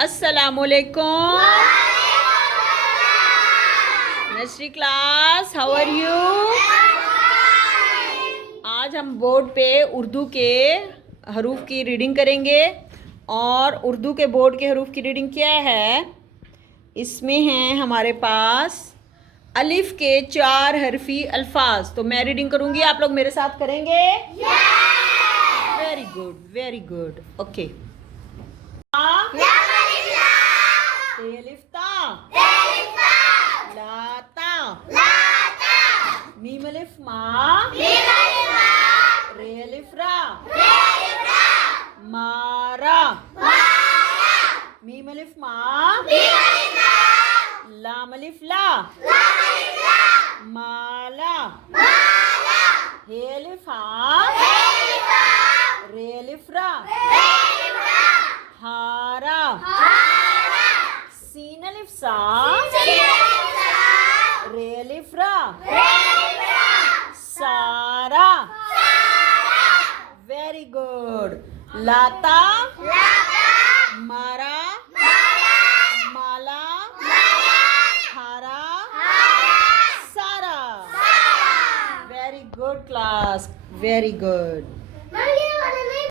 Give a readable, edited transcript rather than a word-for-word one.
अस्सलामुअलैकुम nursery class, how are you? आज हम बोर्ड पे उर्दू के हरूफ की रीडिंग करेंगे। और उर्दू के बोर्ड के हरूफ की रीडिंग क्या है? इसमें हैं हमारे पास अलिफ के 4 हरफी अल्फाज। तो मैं रीडिंग करूंगी, आप लोग मेरे साथ करेंगे? Very good, very good. Okay. लाता, मीम अलिफ मा, रे अलिफ रा, मारा, मीम अलिफ मा, लाम अलिफ ला, माला, हे अलिफ हा, रे अलिफ रा, हारा, सीन अलिफ सा, रे अलिफ रा, सारा। Very good. लाता, मारा, माला, हारा, सारा। Very good class, very good.